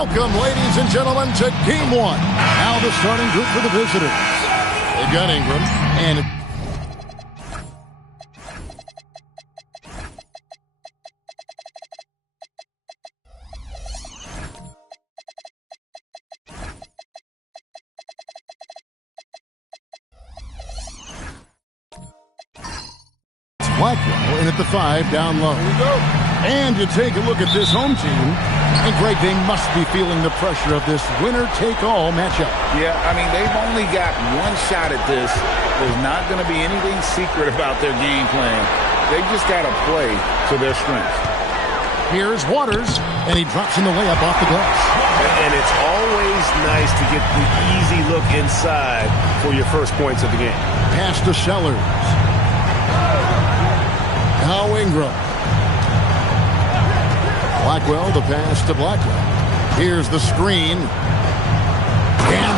Welcome, ladies and gentlemen, to Game 1. Now the starting group for the visitors. They've got Ingram and... Blackwell in at the 5 down low. And you take a look at this home team, and Greg, they must be feeling the pressure of this winner-take-all matchup. Yeah, I mean, they've only got one shot at this. There's not going to be anything secret about their game plan. They just got to play to their strengths. Here's Waters, and he drops in the layup off the glass. And it's always nice to get the easy look inside for your first points of the game. Pass to Sellers. Now Ingram. Blackwell, the pass to Blackwell. Here's the screen. And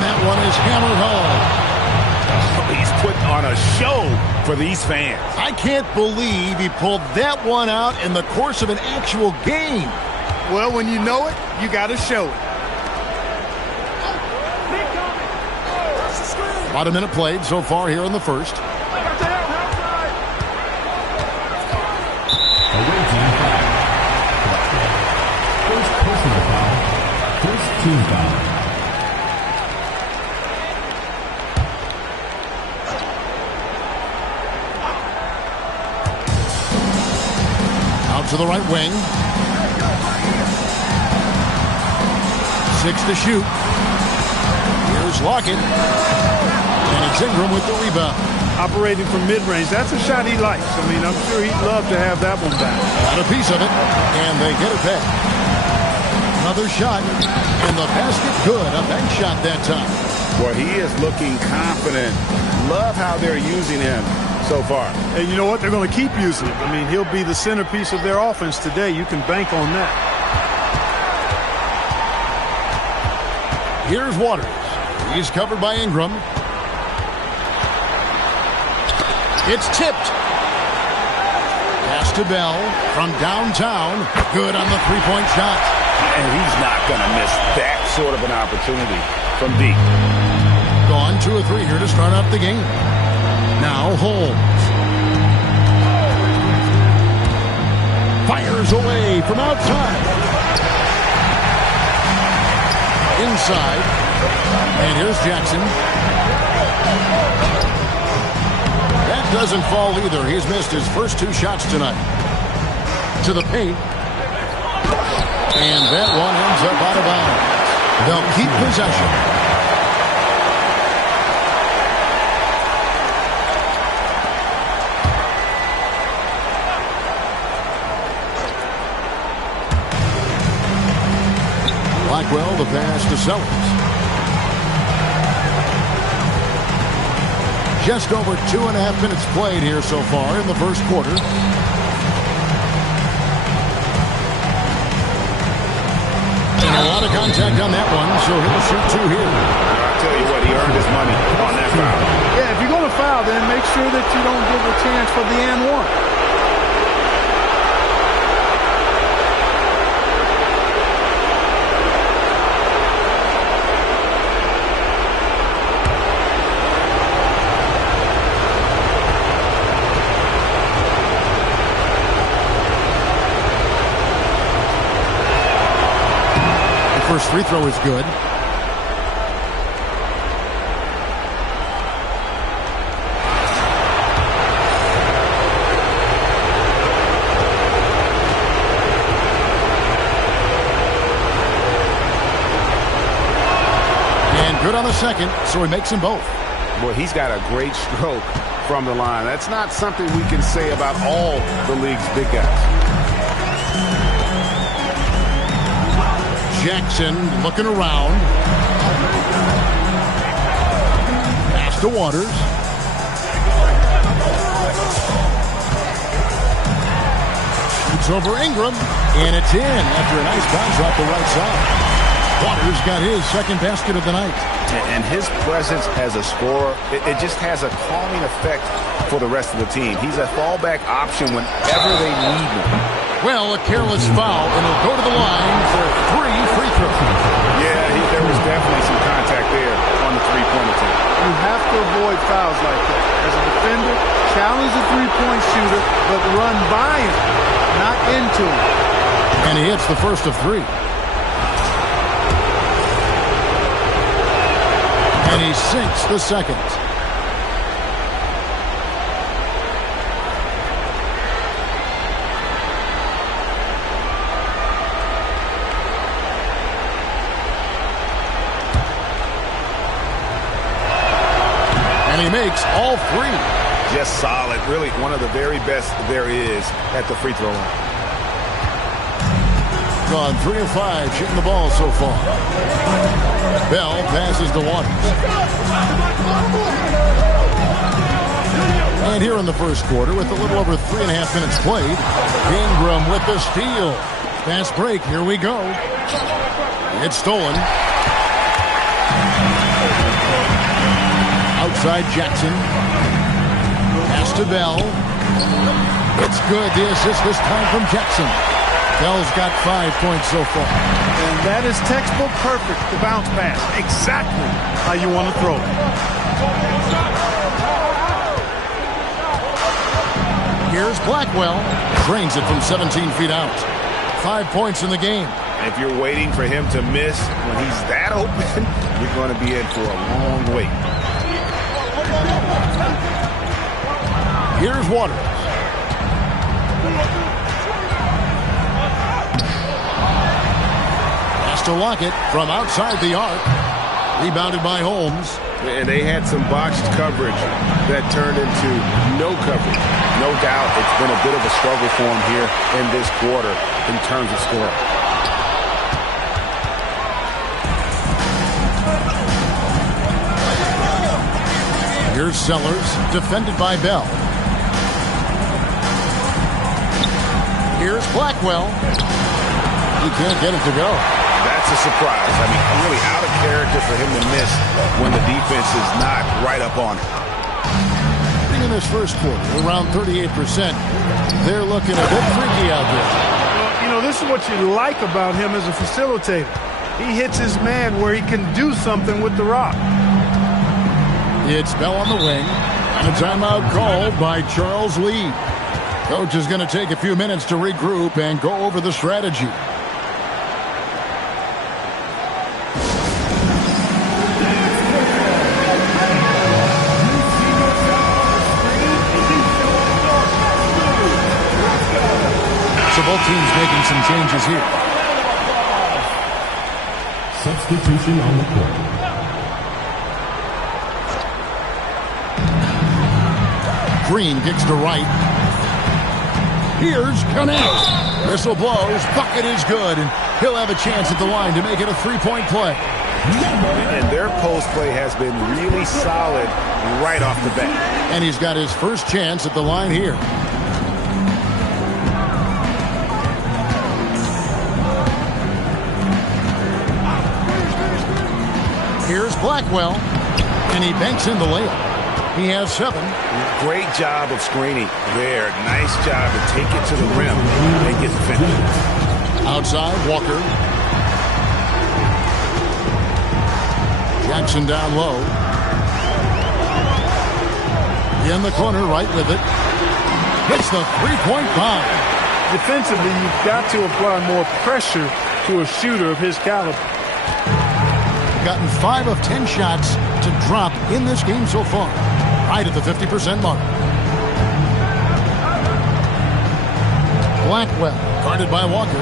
that one is hammered home. He's put on a show for these fans. I can't believe he pulled that one out in the course of an actual game. Well, when you know it, you got to show it. About a minute played so far here in the first. Team foul. Out to the right wing. 6 to shoot. Here's Lockett. And it's Ingram with the rebound. Operating from mid-range, that's a shot he likes. I mean, I'm sure he'd love to have that one back. Got a piece of it, and they get it back. Another shot, and the basket good. A bank shot that time. Boy, he is looking confident. Love how they're using him so far. And you know what? They're going to keep using him. I mean, he'll be the centerpiece of their offense today. You can bank on that. Here's Waters. He's covered by Ingram. It's tipped. Pass to Bell from downtown. Good on the three-point shot. And he's not going to miss that sort of an opportunity from deep. Gone 2 or 3 here to start off the game. Now Holmes. Fires away from outside. Inside. And here's Jackson. That doesn't fall either. He's missed his first 2 shots tonight. To the paint. And that one ends up out of bounds. They'll keep possession. Blackwell, the pass to Sellers. Just over 2.5 minutes played here so far in the first quarter. A lot of contact on that one, so he'll shoot 2 here. I'll tell you what, he earned his money on that foul. Yeah, if you're going to foul, then make sure that you don't give a chance for the and one. First free throw is good. And good on the second, so he makes them both. Boy, he's got a great stroke from the line. That's not something we can say about all the league's big guys. Jackson looking around. Pass to Waters. Shoots over Ingram, and it's in after a nice bounce off the right side. Waters got his second basket of the night. And his presence as a scorer, it just has a calming effect for the rest of the team. He's a fallback option whenever they need him. Well, a careless foul, and he'll go to the line for 3 free throws. Challenge the three-point shooter, but run by him, not into him. And he hits the first of three. And he sinks the second. And he makes all three. Just solid. Really one of the very best there is at the free throw line. Gone 3 of 5 shooting the ball so far. Bell passes to Waters. And here in the first quarter, with a little over 3.5 minutes played, Ingram with the steal. Fast break. Here we go. It's stolen. Outside Jackson. Pass to Bell. It's good. The assist this time from Jackson. Bell's got 5 points so far. And that is textbook perfect, the bounce pass. Exactly how you want to throw it. Here's Blackwell. Drains it from 17 feet out. 5 points in the game. If you're waiting for him to miss when he's that open, you're going to be in for a long wait. Here's Waters. Has to lock it from outside the arc. Rebounded by Holmes. And they had some botched coverage that turned into no coverage. No doubt it's been a bit of a struggle for him here in this quarter in terms of scoring. Here's Sellers, defended by Bell. Here's Blackwell. He can't get it to go. That's a surprise. I mean, really out of character for him to miss when the defense is not right up on him. In this first quarter, around 38%, they're looking a bit freaky out there. Well, you know, this is what you like about him as a facilitator. He hits his man where he can do something with the rock. It's Bell on the wing, and a timeout called by Charles Lee. Coach is going to take a few minutes to regroup and go over the strategy. So both teams making some changes here. Substitution on the court. Green kicks to right. Here's Connect. Whistle blows. Bucket is good. And he'll have a chance at the line to make it a three-point play. And their post play has been really solid right off the bat. And he's got his first chance at the line here. Here's Blackwell. And he banks in the layup. He has 7. Great job of screening there. Nice job to take it to the rim and get the finish. Outside, Walker. Jackson down low. In the corner, right with it. Hits the three-point bomb. Defensively, you've got to apply more pressure to a shooter of his caliber. Gotten 5 of 10 shots to drop in this game so far. Right at the 50% mark. Blackwell, guarded by Walker.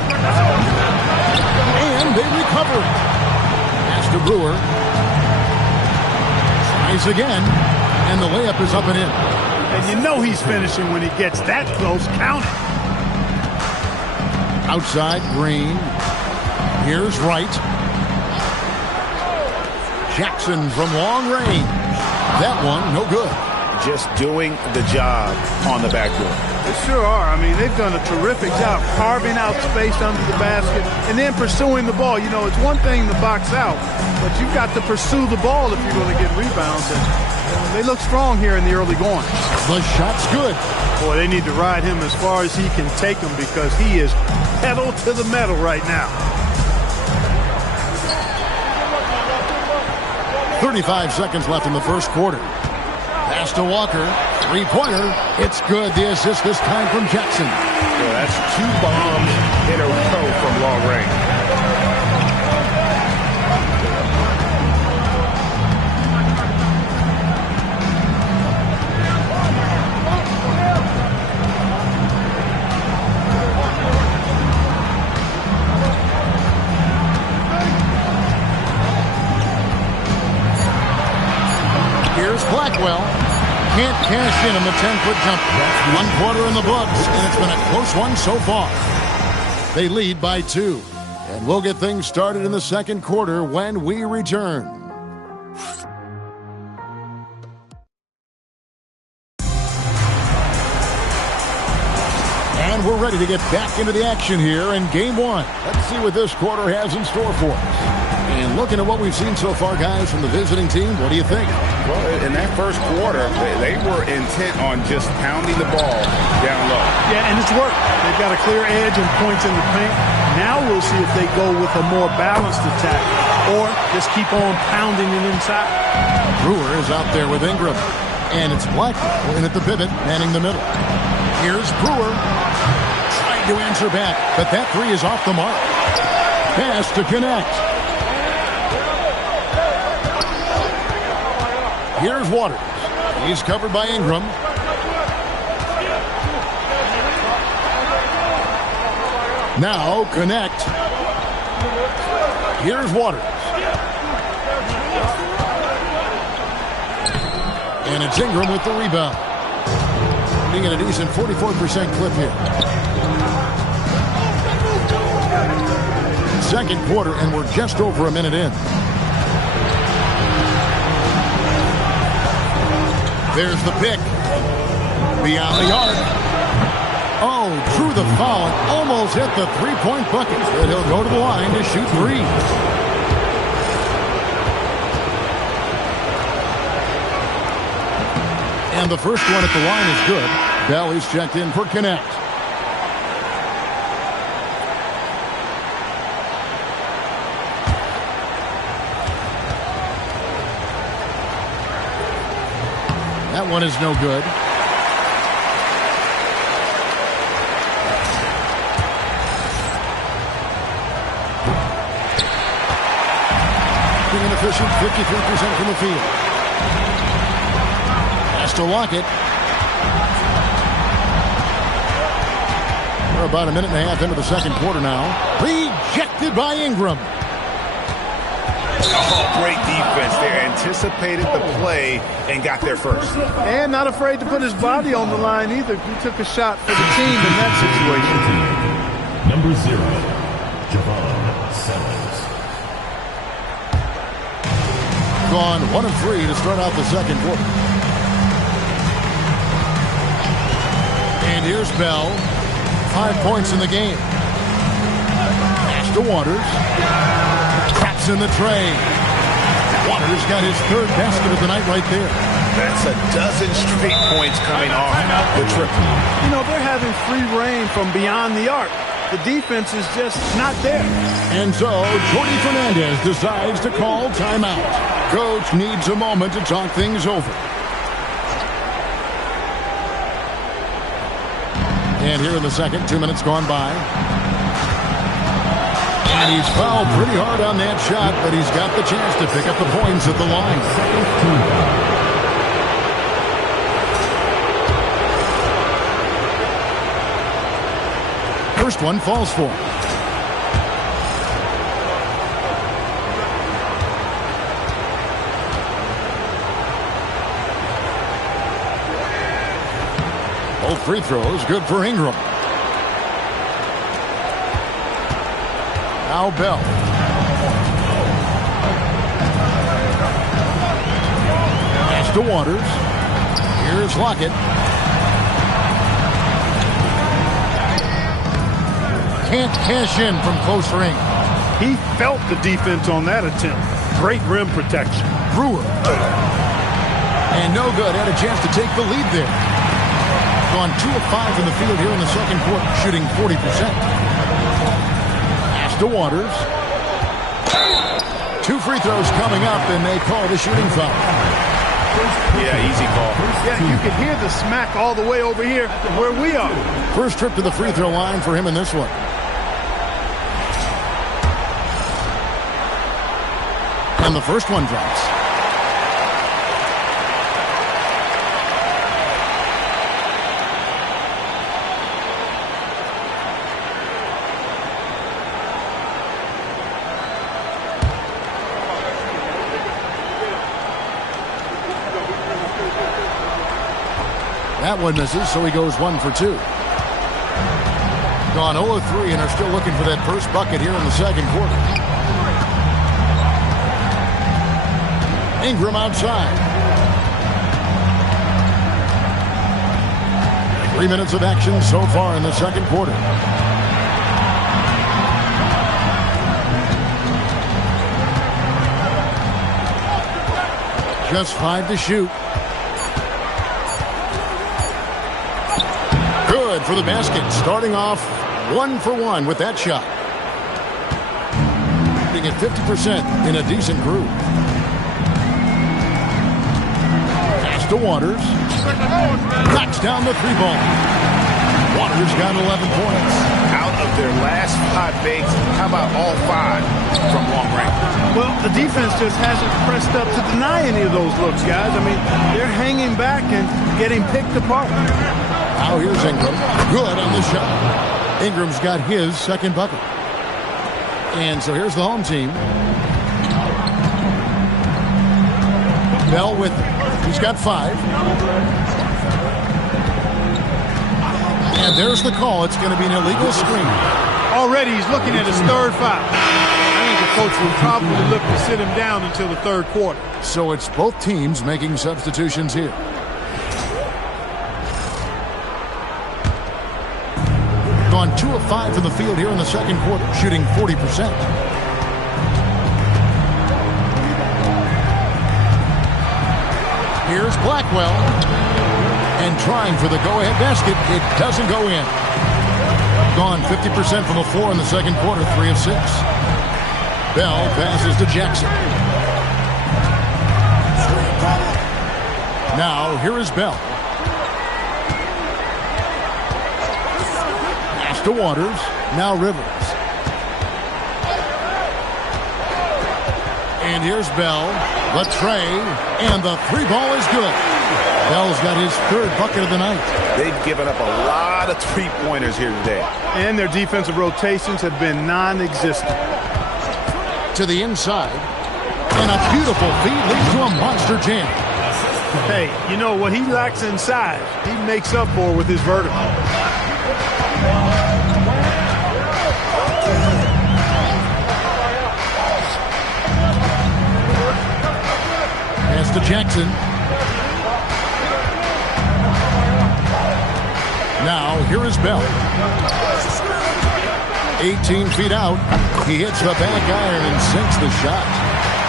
And they recover. Pass to Brewer. Tries again. And the layup is up and in. And you know he's finishing when he gets that close. Count it. Outside, Green. Here's Wright. Jackson from long range. That one, no good. Just doing the job on the backboard. They sure are. I mean, they've done a terrific job carving out space under the basket and then pursuing the ball. You know, it's one thing to box out, but you've got to pursue the ball if you're going to get rebounds. And they look strong here in the early going. The shot's good. Boy, they need to ride him as far as he can take them because he is pedal to the metal right now. 35 seconds left in the first quarter. Pass to Walker. Three-pointer. It's good. The assist this time from Jackson. Yeah, that's 2 bombs in a row from long range. Here's Blackwell. Can't cash in on the 10-foot jumper. That's 1 quarter in the books, and it's been a close one so far. They lead by 2. And we'll get things started in the second quarter when we return. And we're ready to get back into the action here in Game 1. Let's see what this quarter has in store for us. And looking at what we've seen so far, guys, from the visiting team, what do you think? Well, in that first quarter, they were intent on just pounding the ball down low. Yeah, and it's worked. They've got a clear edge and points in the paint. Now we'll see if they go with a more balanced attack or just keep on pounding it inside. Brewer is out there with Ingram. And it's Blackwell in at the pivot, manning the middle. Here's Brewer. Trying to answer back, but that three is off the mark. Pass to connect. Here's Waters. He's covered by Ingram. Now connect. Here's Waters. And it's Ingram with the rebound. Being at a decent 44% clip here. Second quarter, and we're just over a minute in. There's the pick. Beyond the arc. Oh, drew the foul and almost hit the three-point bucket. But he'll go to the line to shoot three. And the first one at the line is good. Bell is checked in for connect. That one is no good. Being inefficient, 53% from the field. Has to lock it. We're about a minute and a half into the second quarter now. Rejected by Ingram. Oh, great defense there. Anticipated the play and got there first. And not afraid to put his body on the line either. He took a shot for the team in that situation. Number 0, Javon Sellers. Gone 1 of 3 to start out the second quarter. And here's Bell. 5 points in the game. Pass to Waters. Traps in the tray. Waters got his third basket of the night right there. That's a dozen straight points coming off the triple. You know, they're having free reign from beyond the arc. The defense is just not there. And so, Jordi Fernandez decides to call timeout. Coach needs a moment to talk things over. And here in the second, 2 minutes gone by. And he's fouled pretty hard on that shot, but he's got the chance to pick up the points at the line. First one falls for him. Both free throws good for Ingram. Now Bell. Pass to Waters. Here's Lockett. Can't cash in from close range. He felt the defense on that attempt. Great rim protection. Brewer. And no good. Had a chance to take the lead there. Gone 2 of 5 in the field here in the second quarter, shooting 40%. To Waters. 2 free throws coming up, and they call the shooting foul. Yeah, easy call. Yeah, you can hear the smack all the way over here where we are. First trip to the free throw line for him in this one. And the first one drops. That one misses, so he goes 1 for 2. Gone 0 of 3 and are still looking for that first bucket here in the second quarter. Ingram outside. 3 minutes of action so far in the second quarter. Just 5 to shoot. Good for the basket. Starting off 1 for 1 with that shot. Being at 50% in a decent groove. Pass to Waters. Knocks down the 3-ball. Waters got 11 points. Out of their last 5 fakes, how about all 5 from long range? Well, the defense just hasn't pressed up to deny any of those looks, guys. I mean, they're hanging back and getting picked apart. Now here's Ingram. Good on the shot. Ingram's got his second bucket. And so here's the home team. Bell with him. He's got 5. And there's the call. It's going to be an illegal screen. Already he's looking at his third foul. I think the coach will probably look to sit him down until the third quarter. So it's both teams making substitutions here. Gone 2 of 5 from the field here in the second quarter, shooting 40%. Here's Blackwell. And trying for the go-ahead basket. It doesn't go in. Gone 50% from the floor in the second quarter, 3 of 6. Bell passes to Jackson. Now, here is Bell. Pass to Waters. Now Rivers. And here's Bell. The tray. And the 3-ball is good. Bell's got his third bucket of the night. They've given up a lot of 3-pointers here today. And their defensive rotations have been non-existent. To the inside. And a beautiful feed leads to a monster jam. Hey, you know what he lacks inside, he makes up for with his vertical. Pass to Jackson. Now, here is Bell. 18 feet out. He hits the back iron and sinks the shot.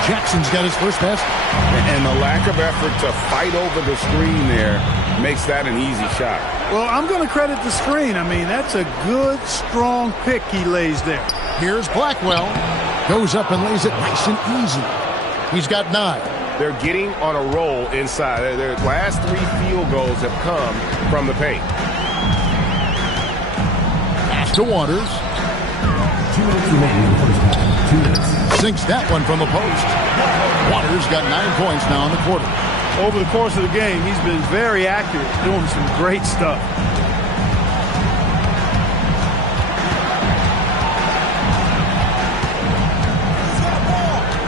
Jackson's got his first basket. And the lack of effort to fight over the screen there makes that an easy shot. Well, I'm going to credit the screen. I mean, that's a good, strong pick he lays there. Here's Blackwell. Goes up and lays it nice and easy. He's got 9. They're getting on a roll inside. Their last 3 field goals have come from the paint. Pass to Waters. 2 minutes remaining in the first half. 2 minutes. Sinks that one from the post. Waters got 9 points now in the quarter. Over the course of the game, he's been very accurate, doing some great stuff.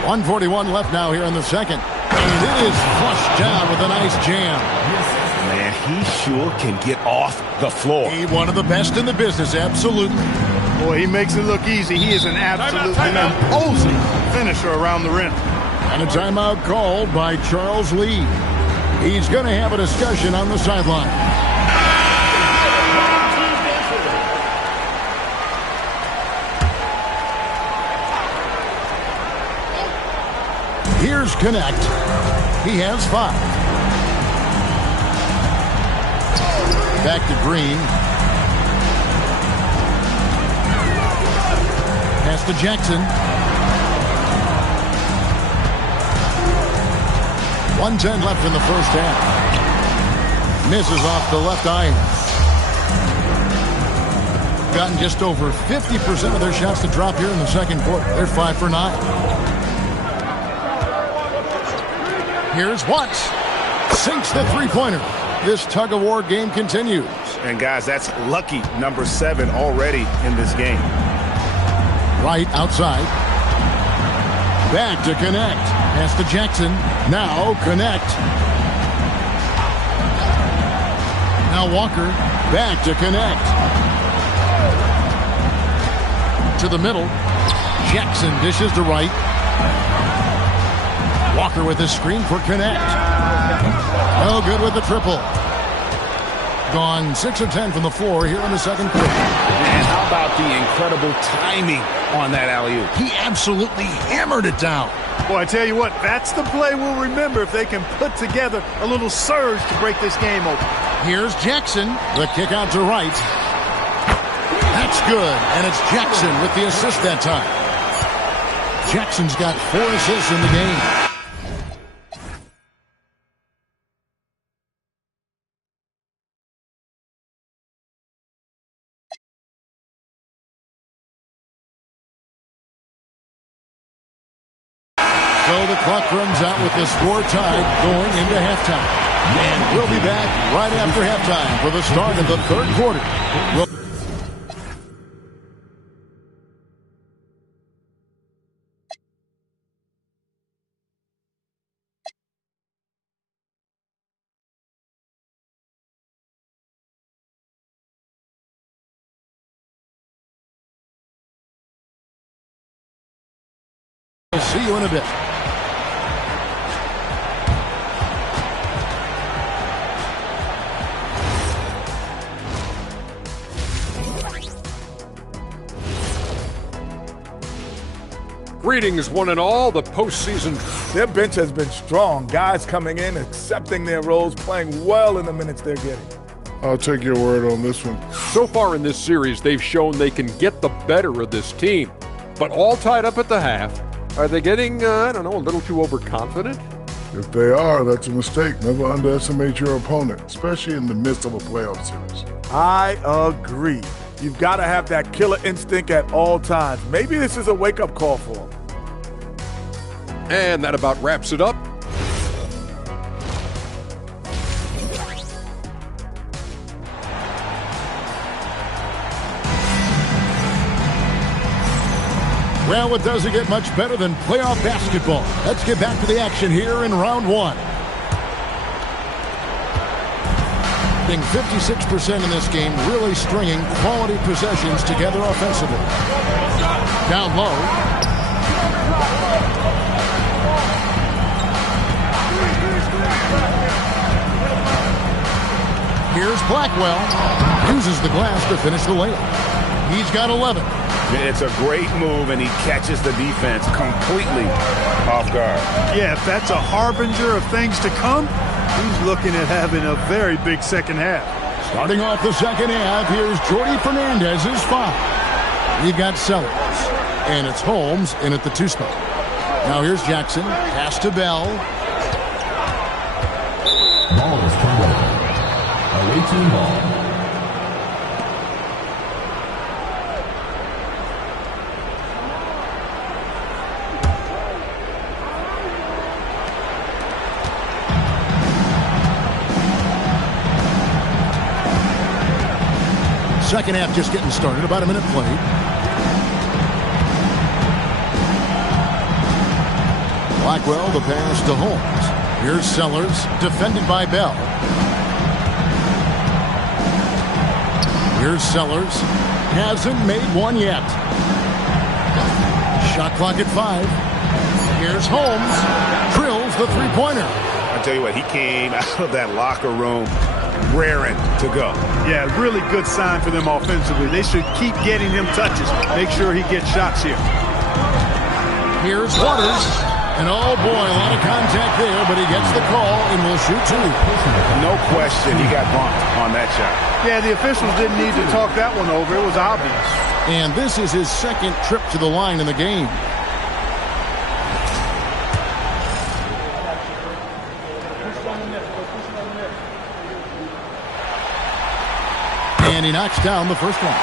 .141 left now here in the second. And it is flushed down with a nice jam. Man, he sure can get off the floor. He one of the best in the business, absolutely. Boy, he makes it look easy. He is an absolutely imposing finisher around the rim. And a timeout called by Charles Lee. He's going to have a discussion on the sideline. Here's Connect. He has 5. Back to Green. Pass to Jackson. 1:10 left in the first half. Misses off the left iron. Gotten just over 50% of their shots to drop here in the second quarter. They're 5 for 9. Here's Watts. Sinks the three-pointer. This tug-of-war game continues. And, guys, that's lucky number 7 already in this game. Right outside. Back to connect. Pass to Jackson. Now connect. Now Walker. Back to connect. To the middle. Jackson dishes to right. Walker with a screen for connect. No good with the triple. Gone 6 of 10 from the floor here in the second quarter. And how about the incredible timing on that alley-oop? He absolutely hammered it down. Boy, I tell you what, that's the play we'll remember if they can put together a little surge to break this game open. Here's Jackson. The kick out to right. That's good, and it's Jackson with the assist that time. Jackson's got 4 assists in the game. So the clock runs out with the score tied going into halftime. And we'll be back right after halftime for the start of the third quarter. We'll see you in a bit. Greetings, one and all. The postseason. Their bench has been strong. Guys coming in, accepting their roles, playing well in the minutes they're getting. I'll take your word on this one. So far in this series, they've shown they can get the better of this team. But all tied up at the half. Are they getting, a little too overconfident? If they are, that's a mistake. Never underestimate your opponent, especially in the midst of a playoff series. I agree. You've got to have that killer instinct at all times. Maybe this is a wake-up call for them. And that about wraps it up. Well, it doesn't get much better than playoff basketball. Let's get back to the action here in round one. Being 56% in this game, really stringing quality possessions together offensively. Down low. Here's Blackwell. Uses the glass to finish the layup. He's got 11. It's a great move, and he catches the defense completely off guard. Yeah, if that's a harbinger of things to come, he's looking at having a very big second half. Starting off the second half, here's Jordy Fernandez's 5. We've got Sellers, and it's Holmes in at the 2 spot. Now here's Jackson. Pass to Bell. Ball is turned over. Away team ball. Second half just getting started, about a minute played. Blackwell, the pass to Holmes. Here's Sellers, defended by Bell. Here's Sellers. Hasn't made one yet. Shot clock at 5. Here's Holmes. Drills the three-pointer. I tell you what, he came out of that locker room raring to go. Yeah, really good sign for them offensively. They should keep getting him touches. Make sure he gets shots here. Here's Waters. And oh boy, a lot of contact there, but he gets the call and will shoot 2. No question, he got bumped on that shot. Yeah, the officials didn't need to talk that one over. It was obvious. And this is his second trip to the line in the game. And he knocks down the first one.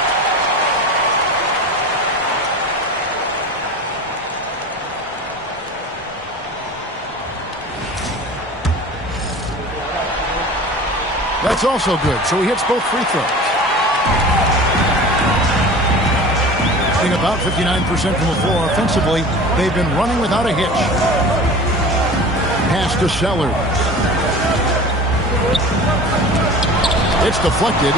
That's also good, so he hits both free throws. Shooting about 59% from the floor. Offensively, they've been running without a hitch. Pass to Sellers. It's deflected.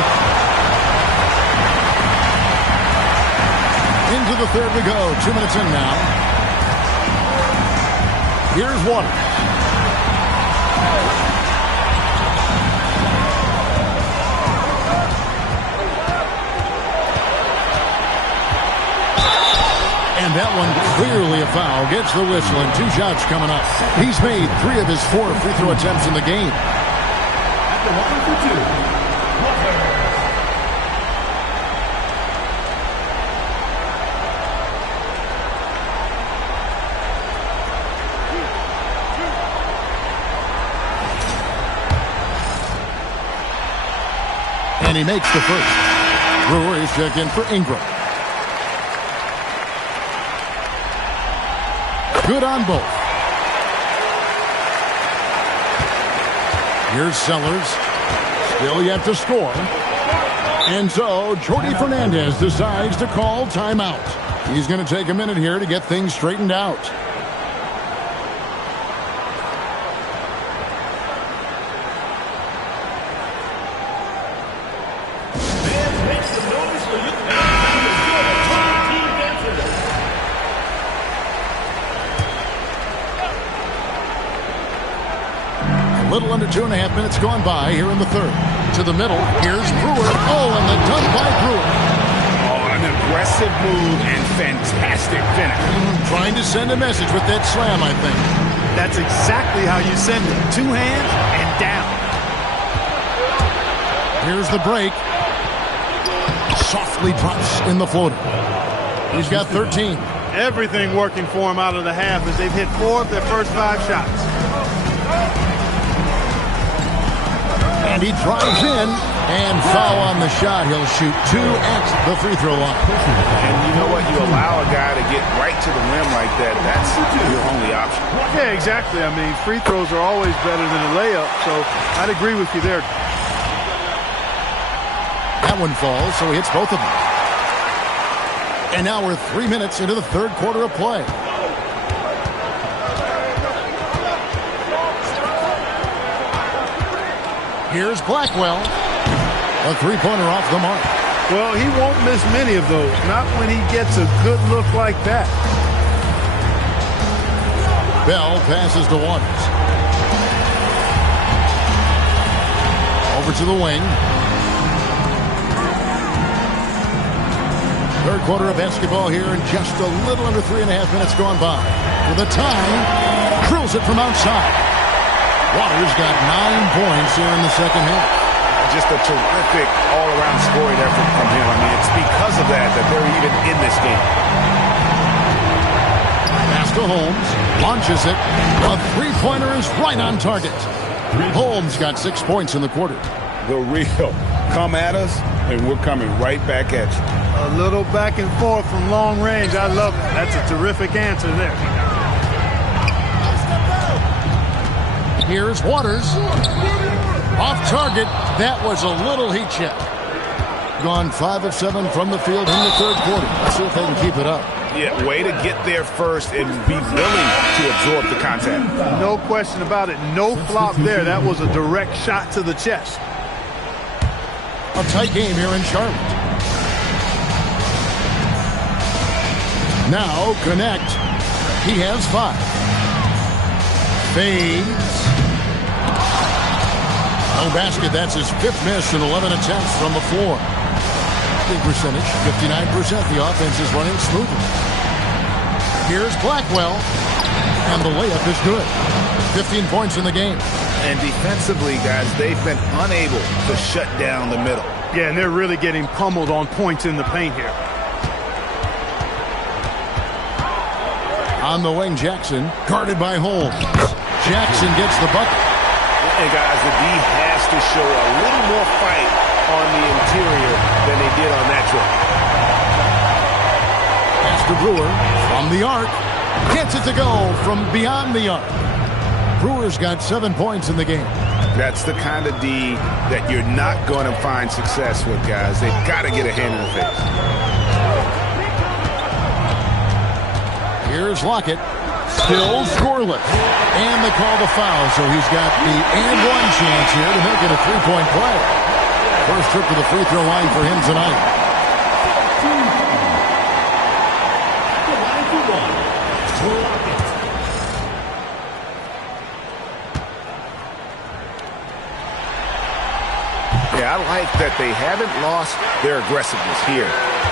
Into the third we go. 2 minutes in now. Here's Waters. And that one clearly a foul. Gets the whistle and 2 shots coming up. He's made 3 of his 4 free throw attempts in the game. At the line for 2, Walker. And he makes the first. Brewers check in for Ingram. Good on both. Here's Sellers. Still yet to score. And so Jordi Fernandez decides to call timeout. He's going to take a minute here to get things straightened out. Little under 2.5 minutes gone by here in the third. To the middle, here's Brewer. Oh, and the dunk by Brewer. Oh, an aggressive move and fantastic finish. Trying to send a message with that slam, I think. That's exactly how you send it. 2 hands and down. Here's the break. Softly drops in the floater. He's got 13. Everything working for him out of the half as they've hit 4 of their first 5 shots. And he drives in, and foul on the shot. He'll shoot 2 at the free throw line. And you know what? You allow a guy to get right to the rim like that. That's your only option. Yeah, exactly. I mean, free throws are always better than a layup, so I'd agree with you there. That one falls, so he hits both of them. And now we're 3 minutes into the third quarter of play. Here's Blackwell. A three-pointer off the mark. Well, he won't miss many of those. Not when he gets a good look like that. Bell passes to Waters. Over to the wing. Third quarter of basketball here, and just a little under 3.5 minutes gone by. For the time, drills it from outside. Waters got 9 points here in the second half. Just a terrific all-around scoring effort from him. I mean, it's because of that they're even in this game. Pass to Holmes. Launches it. A three-pointer is right on target. Holmes got 6 points in the quarter. The real. Come at us, and we're coming right back at you. A little back and forth from long range. I love it. That's a terrific answer there. Here's Waters. Off target. That was a little heat check. Gone 5 of 7 from the field in the third quarter. Let's see if they can keep it up. Yeah, way to get there first and be willing to absorb the contact. No question about it. No flop there. That was a direct shot to the chest. A tight game here in Charlotte. Now connect. He has 5. Fades. No basket. That's his 5th miss in 11 attempts from the floor. Big percentage, 59%. The offense is running smoothly. Here's Blackwell. And the layup is good. 15 points in the game. And defensively, guys, they've been unable to shut down the middle. Yeah, and they're really getting pummeled on points in the paint here. On the wing, Jackson, guarded by Holmes. Jackson gets the bucket. And guys, the D has to show a little more fight on the interior than they did on that trip. Pass to Brewer from the arc. Gets it to go from beyond the arc. Brewer's got 7 points in the game. That's the kind of D that you're not going to find success with, guys. They've got to get a hand in the face. Here's Lockett. Still scoreless. And they call the foul, so he's got the and-one chance here to make it a three-point play. First trip to the free throw line for him tonight. Yeah, I like that they haven't lost their aggressiveness here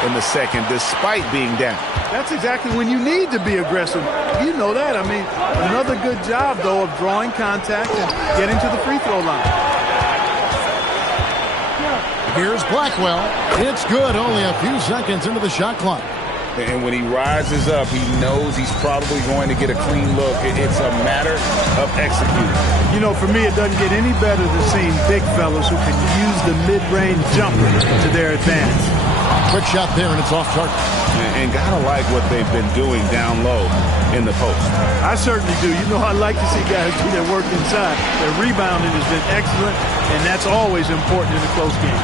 in the second, despite being down. That's exactly when you need to be aggressive. You know that. I mean, another good job, though, of drawing contact and getting to the free throw line. Here's Blackwell. It's good, only a few seconds into the shot clock. And when he rises up, he knows he's probably going to get a clean look. It's a matter of executing. You know, for me, it doesn't get any better than seeing big fellas who can use the mid-range jumper to their advantage. Quick shot there, and it's off target. And gotta like what they've been doing down low in the post. I certainly do. You know, I like to see guys do their work inside. Their rebounding has been excellent, and that's always important in a close game.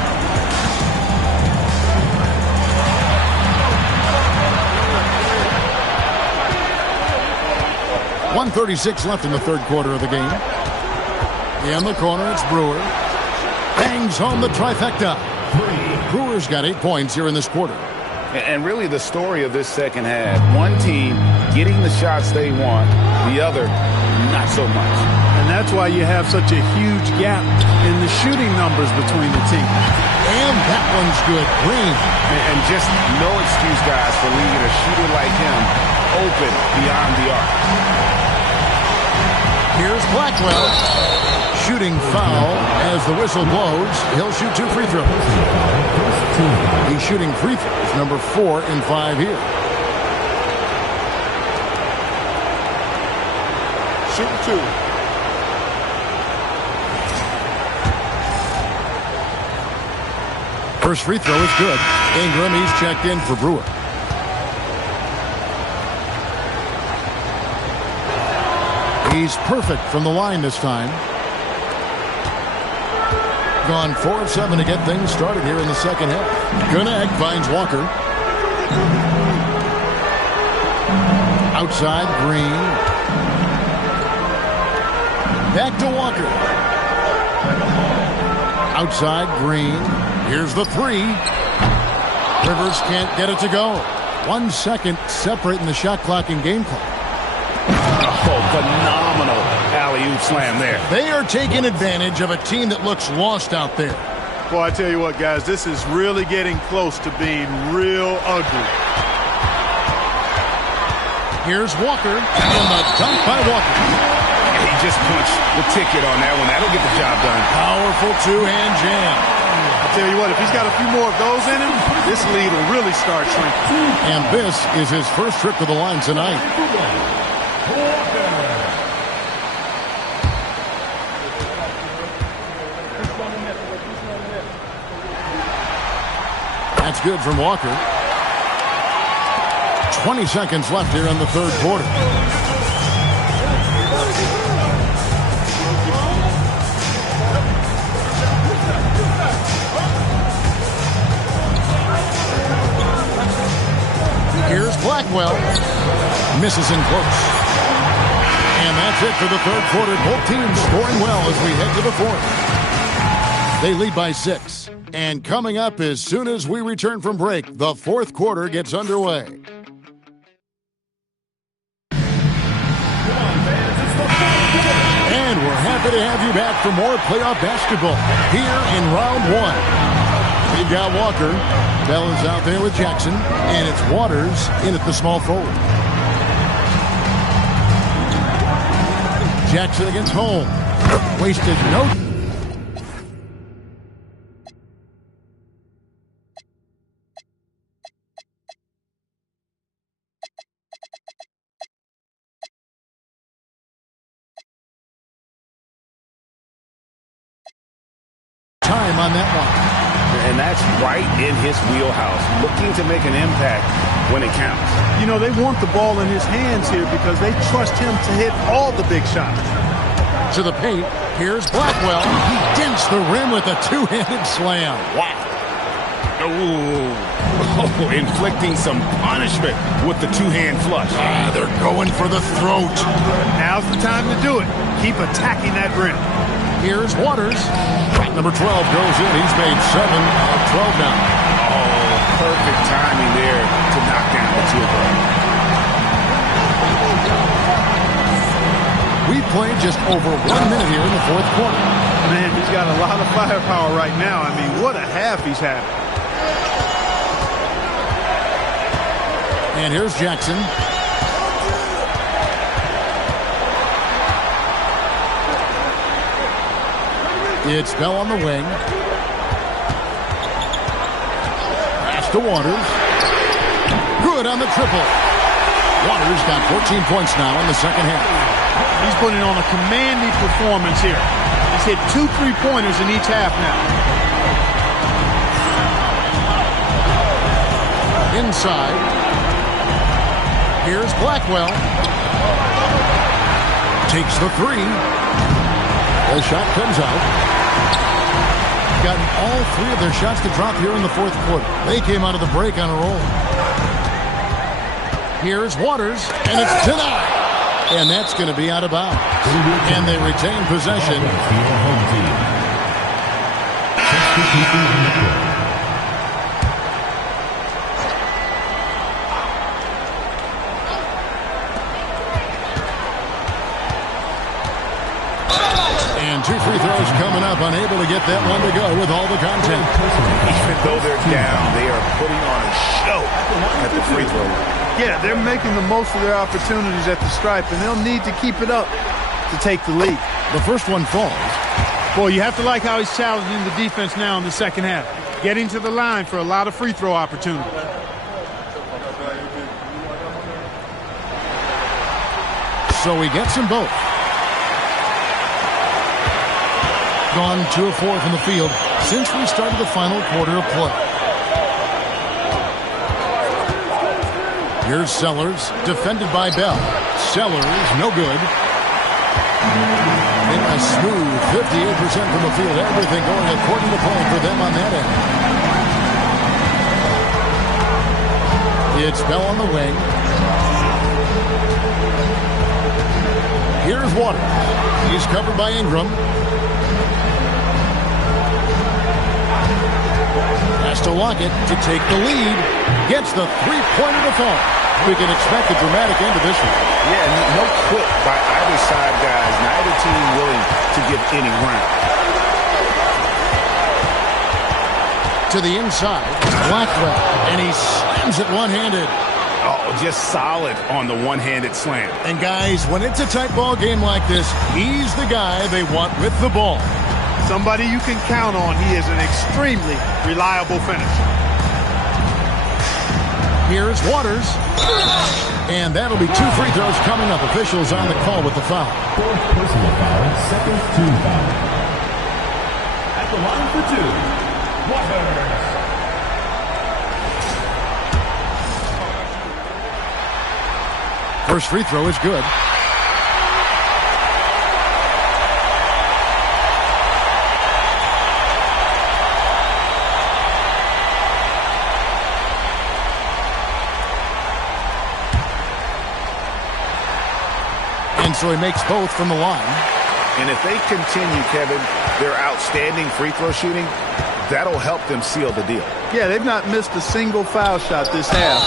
.136 left in the third quarter of the game. In the corner, it's Brewer. Bangs home the trifecta. Brewer's got 8 points here in this quarter. And really the story of this second half, one team getting the shots they want, the other not so much. And that's why you have such a huge gap in the shooting numbers between the teams. And that one's good. Green. And just no excuse, guys, for leaving a shooter like him open beyond the arc. Here's Blackwell. Shooting foul as the whistle blows. He'll shoot 2 free throws. He's shooting free throws, number 4 in 5 here. Shooting 2. First free throw is good. Ingram, he's checked in for Brewer. He's perfect from the line this time. Gone 4 of 7 to get things started here in the second half. Gunag finds Walker. Outside, Green. Back to Walker. Outside, Green. Here's the 3. Rivers can't get it to go. 1 second separating the shot clock and game clock. Oh, phenomenal alley-oop slam there. They are taking advantage of a team that looks lost out there. Boy, I tell you what, guys, this is really getting close to being real ugly. Here's Walker, and the dunk by Walker. He just punched the ticket on that one. That'll get the job done. Powerful two-hand jam. I tell you what, if he's got a few more of those in him, this lead will really start shrinking. And this is his first trip to the line tonight. That's good from Walker. 20 seconds left here in the third quarter. Here's Blackwell. Misses in close. And that's it for the third quarter. Both teams scoring well as we head to the fourth. They lead by 6. And coming up as soon as we return from break, the fourth quarter gets underway. And we're happy to have you back for more playoff basketball here in round 1. We've got Walker. Bell is out there with Jackson. And it's Waters in at the small forward. Jackson against Holmes. Wasted no. Time on that one. and that's right in his wheelhouse, looking to make an impact when it counts. You know, they want the ball in his hands here because they trust him to hit all the big shots. To the paint, here's Blackwell. He dents the rim with a two-handed slam. Wow. Oh, inflicting some punishment with the two-hand flush. They're going for the throat. Now's the time to do it. Keep attacking that rim. Here's Waters. Number 12 goes in. He's made 7 of 12 now. Oh, perfect timing there to knock down the two of them. We've played just over 1 minute here in the fourth quarter. Man, he's got a lot of firepower right now. I mean, what a half he's had. And here's Jackson. It's Bell on the wing. Pass to Waters. Good on the triple. Waters got 14 points now in the second half. He's putting on a commanding performance here. He's hit 2 3-pointers in each half now. Inside. Here's Blackwell. Takes the 3. The shot comes out. Gotten all 3 of their shots to drop here in the fourth quarter. They came out of the break on a roll. Here's Waters, and it's denied. And that's going to be out of bounds. And they retain possession. And 2 free throws coming up, unable to get that one to go with all the content. Even though they're down, they are putting on a show at the free throw line. Yeah, they're making the most of their opportunities at the stripe, and they'll need to keep it up to take the lead. The first one falls. Boy, you have to like how he's challenging the defense now in the second half. Getting to the line for a lot of free throw opportunities. So he gets them both. Gone 2 of 4 from the field since we started the final quarter of play. Here's Sellers, defended by Bell. Sellers, no good. In a smooth 58% from the field. Everything going according to plan for them on that end. It's Bell on the wing. Here's Waters. He's covered by Ingram. Has to lock it to take the lead. Gets the three-pointer to fall. We can expect a dramatic end to this one. Yeah, no quit by either side, guys. Neither team willing to give any ground. To the inside, Blackwell, and he slams it one-handed. Oh, just solid on the one-handed slam. And guys, when it's a tight ball game like this, he's the guy they want with the ball. Somebody you can count on. He is an extremely reliable finisher. Here's Waters. And that'll be 2 free throws coming up. Officials on the call with the foul. Fourth personal foul, second team foul. At the line for 2, Waters. First free throw is good. And so he makes both from the line. And if they continue, Kevin, their outstanding free throw shooting, that'll help them seal the deal. Yeah, they've not missed a single foul shot this half.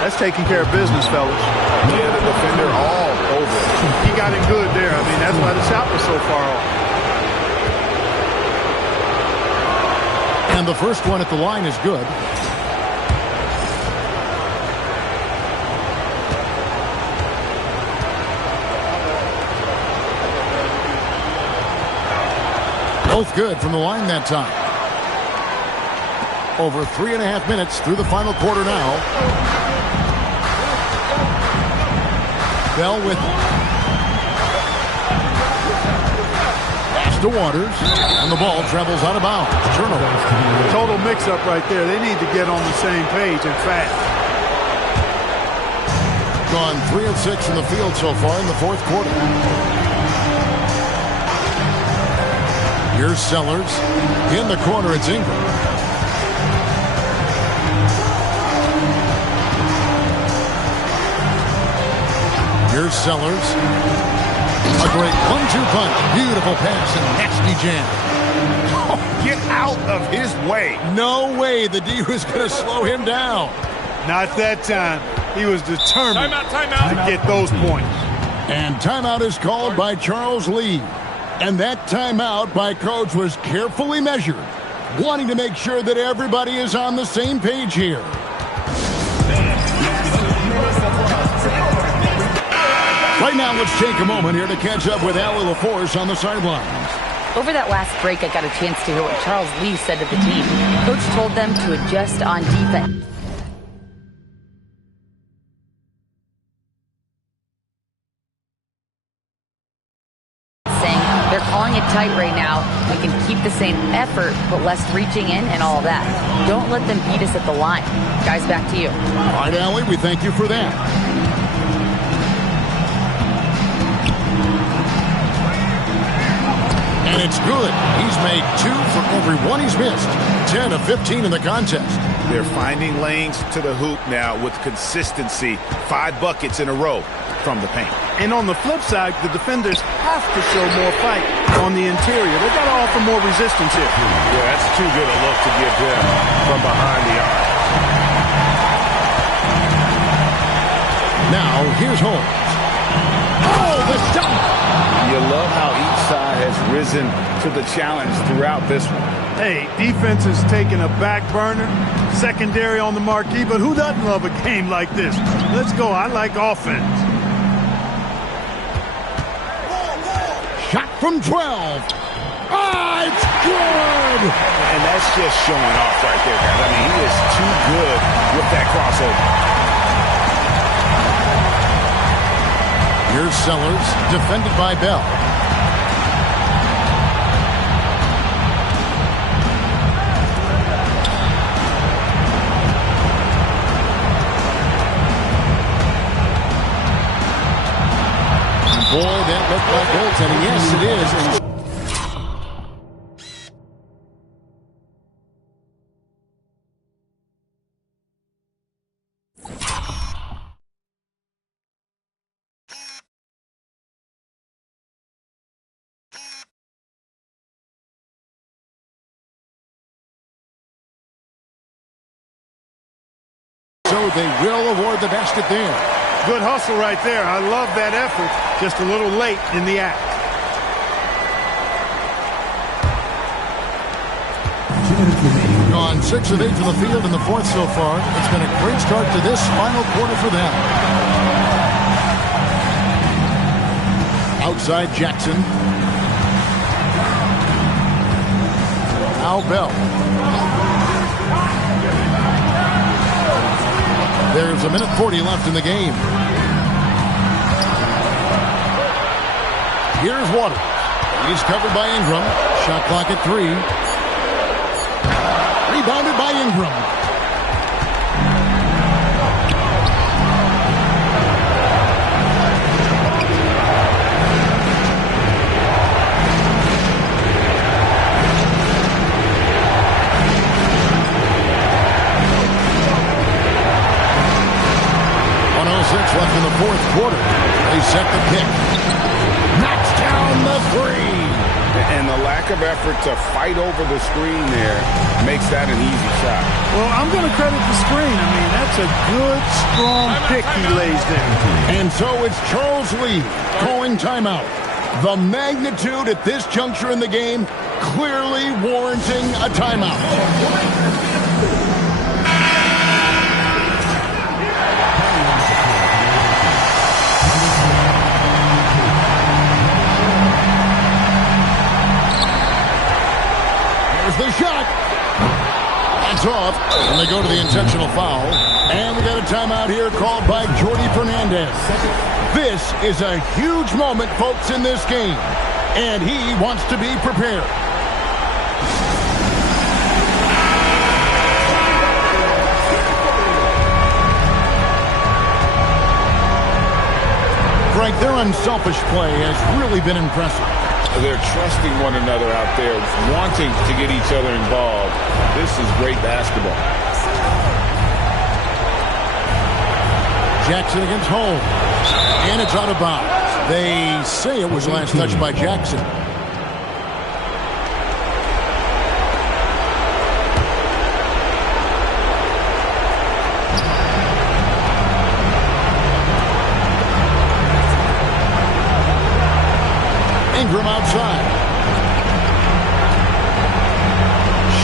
That's taking care of business, fellas. Yeah, the defender all over. He got it good there. I mean, that's why the shot was so far off. And the first one at the line is good. Both good from the line that time. Over 3.5 minutes through the final quarter now. Bell with it. Pass to Waters, and the ball travels out of bounds. Turnover. Total mix-up right there. They need to get on the same page and fast. Gone 3 of 6 in the field so far in the fourth quarter. Here's Sellers. In the corner, it's Ingram. Here's Sellers. A great 1-2 punch. Beautiful pass and nasty jam. Oh, get out of his way. No way the D was going to slow him down. Not that time. He was determined to get those points. And timeout is called by Charles Lee. And that timeout by Coach was carefully measured, wanting to make sure that everybody is on the same page here. Right now, let's take a moment here to catch up with Allie LaForce on the sidelines. Over that last break, I got a chance to hear what Charles Lee said to the team. Coach told them to adjust on defense. Saying they're calling it tight right now. We can keep the same effort, but less reaching in and all that. Don't let them beat us at the line. Guys, back to you. All right, Allie, we thank you for that. And it's good. He's made 2 for every 1 he's missed. 10 of 15 in the contest. They're finding lanes to the hoop now with consistency. 5 buckets in a row from the paint. And on the flip side, the defenders have to show more fight on the interior. They've got to offer more resistance here. Yeah, that's too good a look to give them from behind the arc. Now, here's Holmes. Oh, the dunk! You love how each side has risen to the challenge throughout this one. Hey, defense is taking a back burner, secondary on the marquee, but who doesn't love a game like this? Let's go. I like offense. Shot from 12. Ah, it's good! And that's just showing off right there, guys. I mean, he is too good with that crossover. Here's Sellers, defended by Bell. Boy, that looked like goaltending. Yes, it is. So they will award the basket there. Good hustle right there. I love that effort. Just a little late in the act. Gone 6 of 8 to the field in the fourth so far. It's been a great start to this final quarter for them. Outside Jackson. Al Bell. There's a minute 40 left in the game. Here's Waters. He's covered by Ingram. Shot clock at 3. Rebounded by Ingram. Left in the fourth quarter. They set the pick. Knocks down the 3. And the lack of effort to fight over the screen there makes that an easy shot. Well, I'm going to credit the screen. I mean, that's a good, strong pick he lays there. And so it's Charles Lee calling timeout. The magnitude at this juncture in the game clearly warranting a timeout. The shot. That's off. And they go to the intentional foul. And we got a timeout here called by Jordi Fernandez. This is a huge moment, folks, in this game. And he wants to be prepared. Frank, their unselfish play has really been impressive. They're trusting one another out there, wanting to get each other involved. This is great basketball. Jackson against Holmes. And it's out of bounds. They say it was last touched by Jackson. Ingram outside.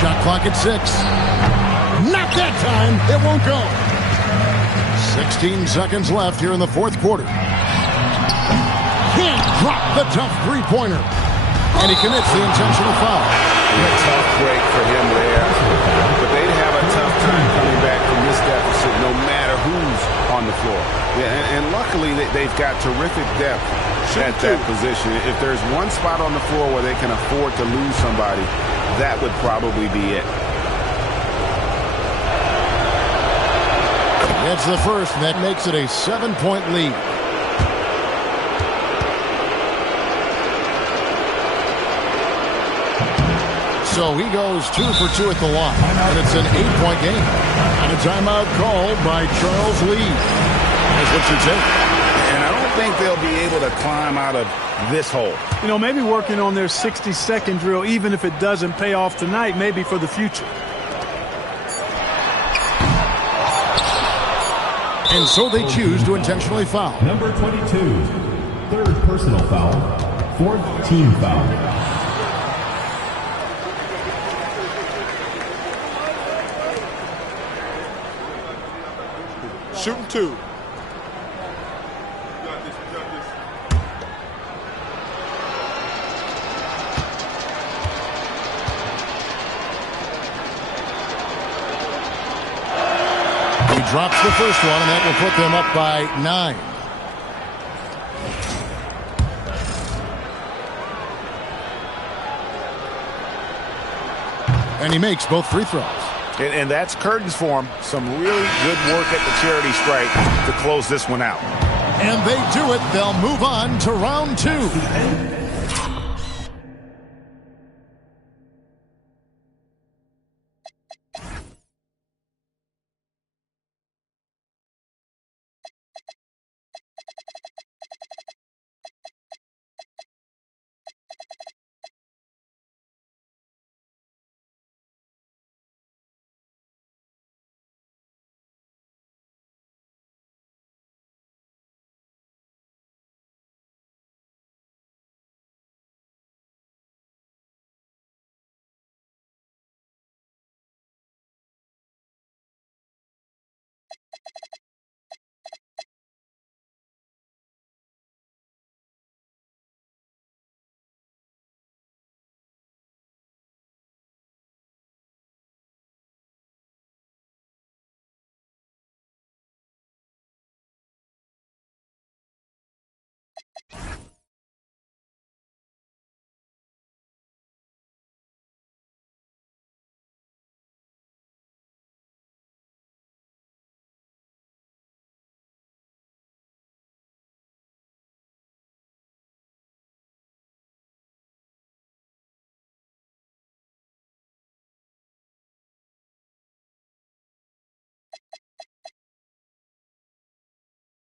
Shot clock at 6. Not that time. It won't go. 16 seconds left here in the fourth quarter. Can't drop the tough three-pointer. And he commits the intentional foul. A tough break for him there. But they'd have a tough time coming back from this deficit no matter who's on the floor. Yeah, and luckily they've got terrific depth at that position. If there's one spot on the floor where they can afford to lose somebody, that would probably be it. That's the first, and that makes it a 7-point lead. So he goes 2 for 2 at the line, and it's an 8-point game. And a timeout called by Charles Lee. That's what you take. And I don't think they'll be able to climb out of this hole. You know, maybe working on their 60-second drill, even if it doesn't pay off tonight, maybe for the future. And so they choose to intentionally foul. Number 22, third personal foul, fourth team foul. Shooting 2. Drops the first one, and that will put them up by 9. And he makes both free throws. And that's curtains for him. Some really good work at the charity stripe to close this one out. And they do it. They'll move on to round 2.